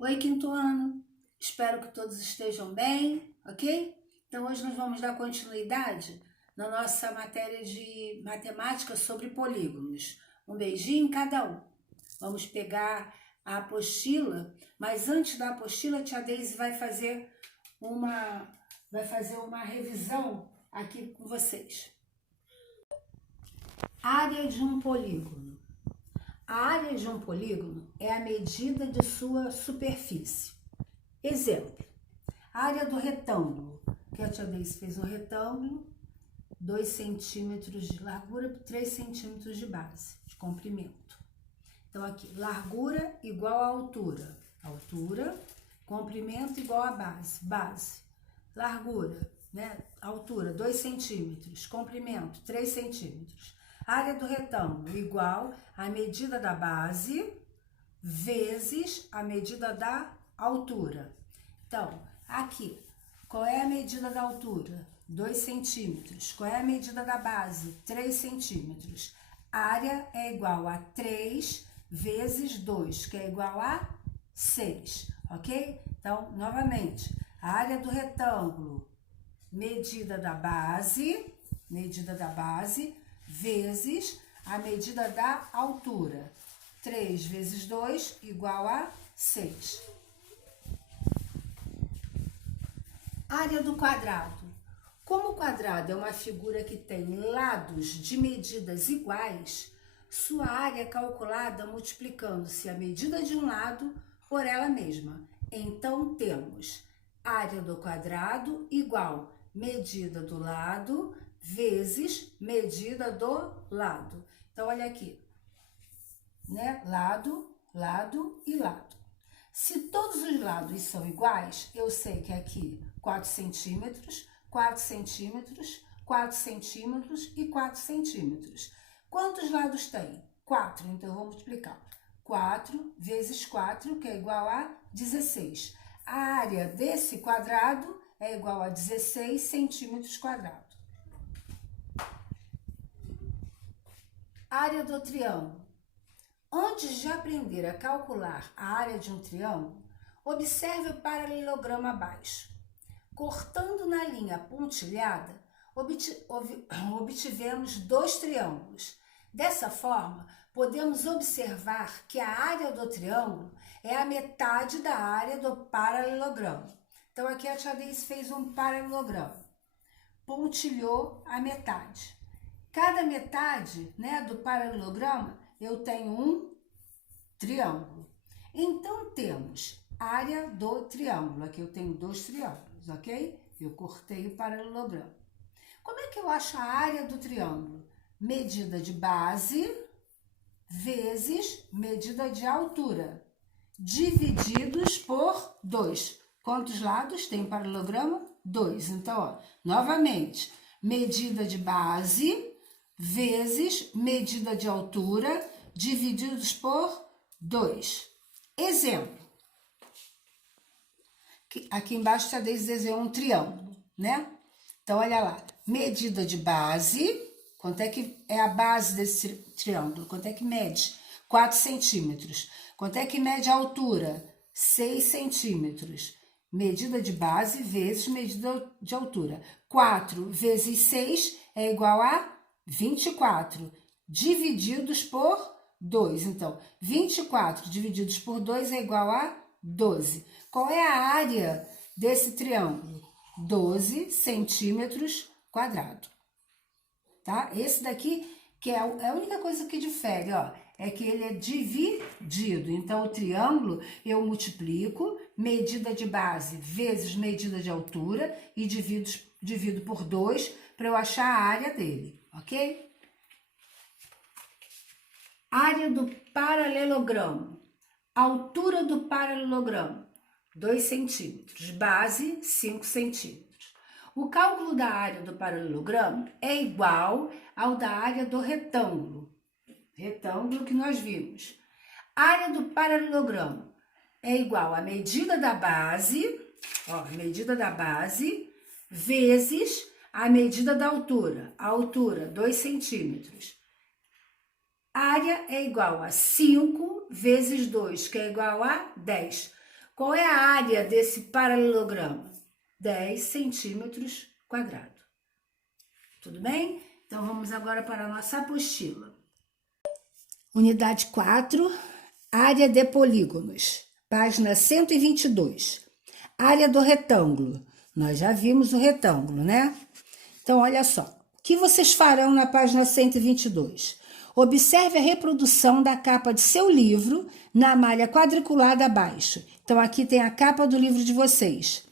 Oi, quinto ano. Espero que todos estejam bem, ok? Então, hoje nós vamos dar continuidade na nossa matéria de matemática sobre polígonos. Um beijinho em cada um. Vamos pegar a apostila, mas antes da apostila, a tia Deise vai fazer uma revisão aqui com vocês. Área de um polígono. A área de um polígono é a medida de sua superfície. Exemplo, a área do retângulo, que a tia Deise fez um retângulo, 2 centímetros de largura por 3 centímetros de base, de comprimento. Então aqui, largura igual a altura, altura, comprimento igual a base, largura, né? Altura, 2 centímetros, comprimento, 3 centímetros. Área do retângulo igual a medida da base vezes a medida da altura. Então, aqui, qual é a medida da altura? 2 centímetros. Qual é a medida da base? 3 centímetros. Área é igual a 3 vezes 2, que é igual a 6, ok? Então, novamente, a área do retângulo, medida da base vezes a medida da altura. 3 vezes 2 igual a 6. Área do quadrado. Como o quadrado é uma figura que tem lados de medidas iguais, sua área é calculada multiplicando-se a medida de um lado por ela mesma. Então, temos área do quadrado igual medida do lado vezes medida do lado. Então, olha aqui, né? Lado, lado e lado. Se todos os lados são iguais, eu sei que aqui 4 centímetros, 4 centímetros, 4 centímetros e 4 centímetros. Quantos lados tem? 4, então eu vou multiplicar. 4 vezes 4, que é igual a 16. A área desse quadrado é igual a 16 centímetros quadrados. Área do triângulo. Antes de aprender a calcular a área de um triângulo, observe o paralelogramo abaixo. Cortando na linha pontilhada, obtivemos 2 triângulos. Dessa forma, podemos observar que a área do triângulo é a metade da área do paralelogramo. Então, aqui a tia Deise fez um paralelogramo, pontilhou a metade. Cada metade, né, do paralelogramo, eu tenho um triângulo. Então, temos área do triângulo. Aqui eu tenho 2 triângulos, ok? Eu cortei o paralelogramo. Como é que eu acho a área do triângulo? Medida de base vezes medida de altura, divididos por 2. Quantos lados tem o paralelogramo? 2. Então, ó, novamente, medida de base vezes medida de altura, divididos por 2. Exemplo. Aqui embaixo a Deise desenhou um triângulo, né? Então, olha lá. Medida de base. Quanto é que é a base desse triângulo? Quanto é que mede? 4 centímetros. Quanto é que mede a altura? 6 centímetros. Medida de base vezes medida de altura. 4 vezes 6 é igual a 24, divididos por 2. Então, 24 divididos por 2 é igual a 12. Qual é a área desse triângulo? 12 centímetros quadrados. Tá? Esse daqui, que é a única coisa que difere, ó, é que ele é dividido. Então, o triângulo eu multiplico medida de base vezes medida de altura e divido por 2 para eu achar a área dele, ok? Área do paralelogramo. Altura do paralelogramo, 2 centímetros. Base, 5 centímetros. O cálculo da área do paralelogramo é igual ao da área do retângulo. Retângulo que nós vimos. A área do paralelogramo é igual à medida da base, ó, medida da base, vezes a medida da altura. A altura, 2 centímetros. A área é igual a 5 vezes 2, que é igual a 10. Qual é a área desse paralelogramo? 10 centímetros quadrados. Tudo bem? Então, vamos agora para a nossa apostila. Unidade 4, área de polígonos. Página 122. Área do retângulo. Nós já vimos o retângulo, né? Então, olha só. O que vocês farão na página 122? Observe a reprodução da capa de seu livro na malha quadriculada abaixo. Então, aqui tem a capa do livro de vocês.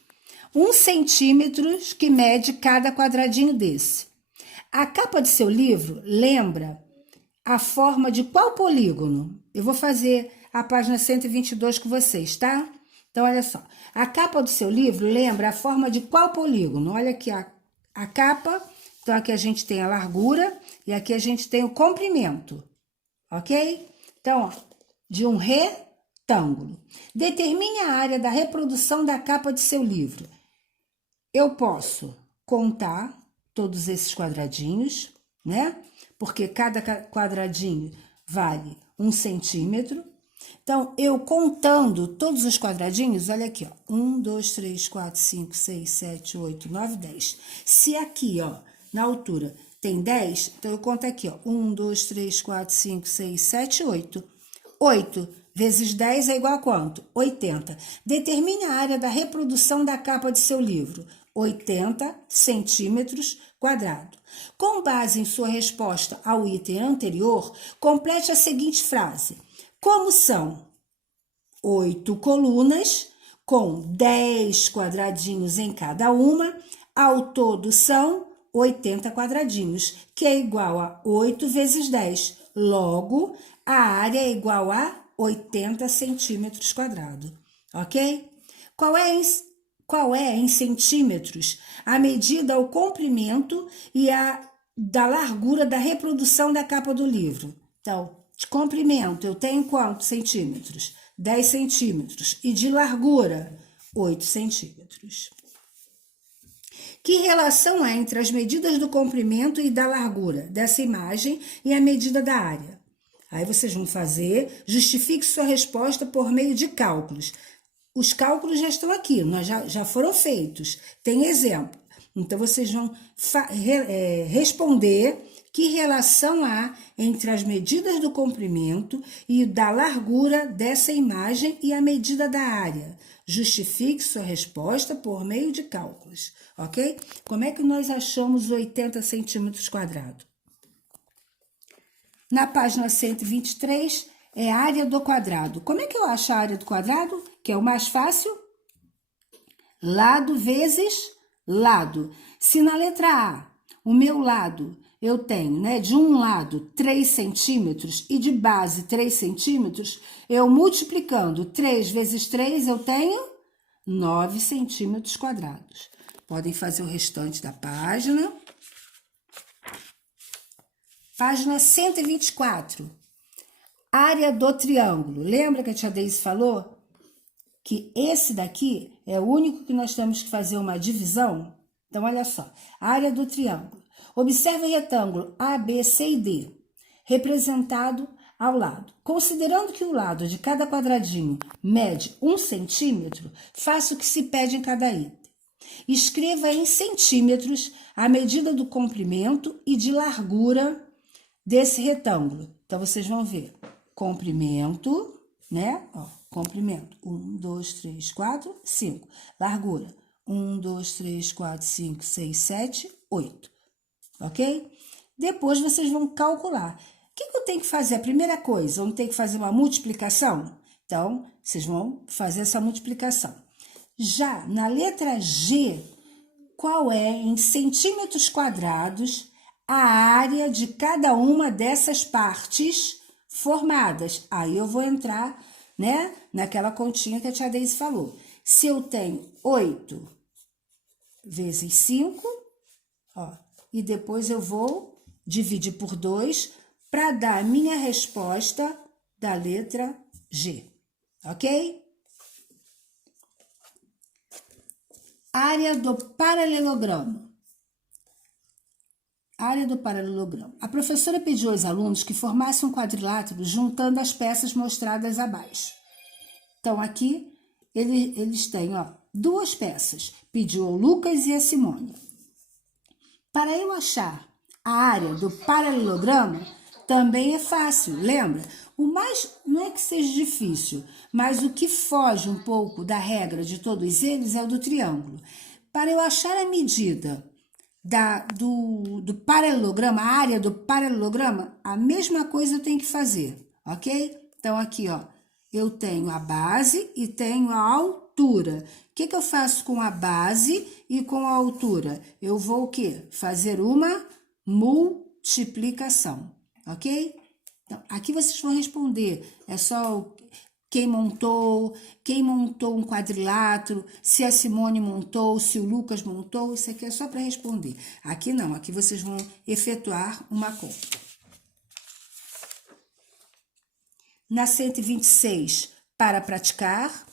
1 centímetro que mede cada quadradinho desse. A capa de seu livro lembra a forma de qual polígono? Eu vou fazer a página 122 com vocês, tá? Então, olha só. A capa do seu livro lembra a forma de qual polígono? Olha aqui a capa. Então, aqui a gente tem a largura e aqui a gente tem o comprimento, ok? Então, ó, de um retângulo. Determine a área da reprodução da capa de seu livro. Eu posso contar todos esses quadradinhos, né? Porque cada quadradinho vale 1 centímetro. Então, eu contando todos os quadradinhos, olha aqui, ó. 1, 2, 3, 4, 5, 6, 7, 8, 9, 10. Se aqui, ó, na altura tem 10, então eu conto aqui, ó. 1, 2, 3, 4, 5, 6, 7, 8. 8 vezes 10 é igual a quanto? 80. Determine a área da reprodução da capa de seu livro. 80 centímetros quadrados. Com base em sua resposta ao item anterior, complete a seguinte frase. Como são 8 colunas, com 10 quadradinhos em cada uma, ao todo são 80 quadradinhos, que é igual a 8 vezes 10. Logo, a área é igual a 80 centímetros quadrados, ok? Qual é em centímetros a medida, o comprimento e da largura da reprodução da capa do livro? Então, de comprimento eu tenho quantos centímetros? 10 centímetros. E de largura? 8 centímetros. Que relação há entre as medidas do comprimento e da largura dessa imagem e a medida da área? Aí vocês vão fazer, justifique sua resposta por meio de cálculos. Os cálculos já estão aqui, já foram feitos. Tem exemplo. Então, vocês vão responder que relação há entre as medidas do comprimento e da largura dessa imagem e a medida da área. Justifique sua resposta por meio de cálculos, ok? Como é que nós achamos 80 centímetros quadrados? Na página 123, é a área do quadrado. Como é que eu acho a área do quadrado? Que é o mais fácil? Lado vezes lado. Se na letra A, o meu lado, eu tenho, né, de um lado 3 centímetros e de base 3 centímetros, eu multiplicando 3 vezes 3, eu tenho 9 centímetros quadrados. Podem fazer o restante da página. Página 124. Área do triângulo. Lembra que a tia Deise falou que esse daqui é o único que nós temos que fazer uma divisão? Então, olha só. Área do triângulo. Observe o retângulo A, B, C e D, representado ao lado. Considerando que o lado de cada quadradinho mede 1 centímetro, faça o que se pede em cada item. Escreva em centímetros a medida do comprimento e de largura desse retângulo. Então, vocês vão ver. Comprimento, né? Ó, comprimento. 1, 2, 3, 4, 5. Largura. 1, 2, 3, 4, 5, 6, 7, 8. Ok? Depois vocês vão calcular. O que eu tenho que fazer? A primeira coisa, eu não tenho que fazer uma multiplicação? Então, vocês vão fazer essa multiplicação. Já na letra G, qual é, em centímetros quadrados, a área de cada uma dessas partes formadas? Aí eu vou entrar, né, naquela continha que a tia Deise falou. Se eu tenho 8 vezes 5, ó, e depois eu vou dividir por 2 para dar a minha resposta da letra G, ok? Área do paralelogramo. Área do paralelogramo. A professora pediu aos alunos que formassem um quadrilátero juntando as peças mostradas abaixo. Então, aqui eles têm, ó, 2 peças. Pediu ao Lucas e a Simone. Para eu achar a área do paralelogramo, também é fácil, lembra? O mais, não é que seja difícil, mas o que foge um pouco da regra de todos eles é o do triângulo. Para eu achar a medida do paralelograma, a área do paralelograma, a mesma coisa eu tenho que fazer, ok? Então, aqui, ó, eu tenho a base e tenho a altura. O que eu faço com a base e com a altura? Eu vou o quê? Fazer uma multiplicação, ok? Então, aqui vocês vão responder. É só quem montou um quadrilátero, se a Simone montou, se o Lucas montou, isso aqui é só para responder. Aqui não, aqui vocês vão efetuar uma conta. Na 126, para praticar,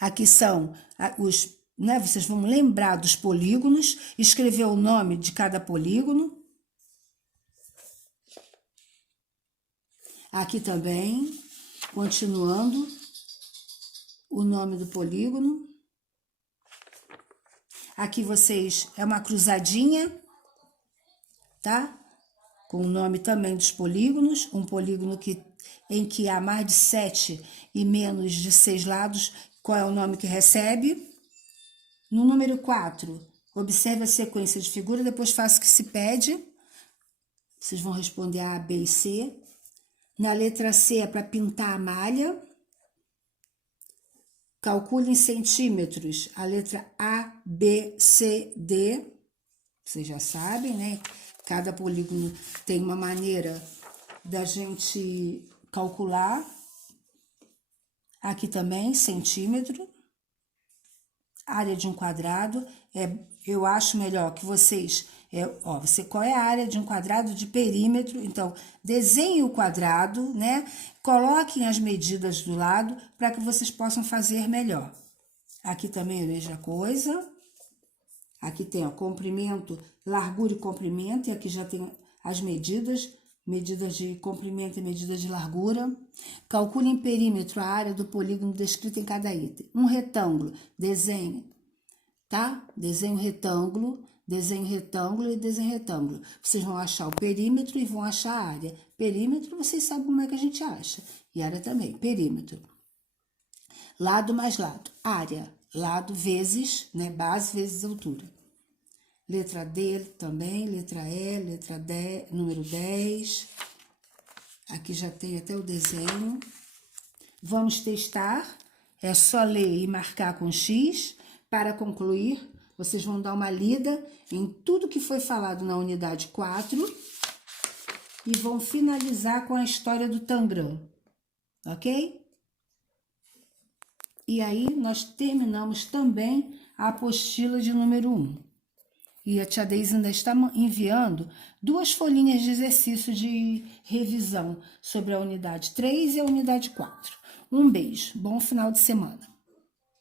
aqui são os, né, vocês vão lembrar dos polígonos, escrever o nome de cada polígono. Aqui também, continuando, o nome do polígono. Aqui vocês, é uma cruzadinha, tá? Com o nome também dos polígonos, um polígono em que há mais de 7 e menos de 6 lados, qual é o nome que recebe? No número 4, observe a sequência de figura, depois faça o que se pede. Vocês vão responder A, B e C. Na letra C é para pintar a malha. Calcule em centímetros a letra A, B, C, D. Vocês já sabem, né? Cada polígono tem uma maneira da gente calcular. Aqui também, centímetro. Área de um quadrado. Eu acho melhor que vocês... qual é a área de um quadrado de perímetro? Então, desenhe o quadrado, né? Coloquem as medidas do lado para que vocês possam fazer melhor. Aqui também é a mesma coisa. Aqui tem, ó, comprimento, largura e comprimento, e aqui já tem as medidas de comprimento e medidas de largura. Calcule em perímetro a área do polígono descrita em cada item. Um retângulo, desenhe, tá? Desenhe um retângulo, desenho retângulo e desenho retângulo. Vocês vão achar o perímetro e vão achar a área. Perímetro, vocês sabem como é que a gente acha. E área também, perímetro. Lado mais lado, área. Lado vezes, né, base vezes altura. Letra D também, letra E, letra D, número 10. Aqui já tem até o desenho. Vamos testar. É só ler e marcar com X. Para concluir, vocês vão dar uma lida em tudo que foi falado na unidade 4 e vão finalizar com a história do Tangram, ok? E aí, nós terminamos também a apostila de número 1. E a tia Deise ainda está enviando 2 folhinhas de exercício de revisão sobre a unidade 3 e a unidade 4. Um beijo, bom final de semana.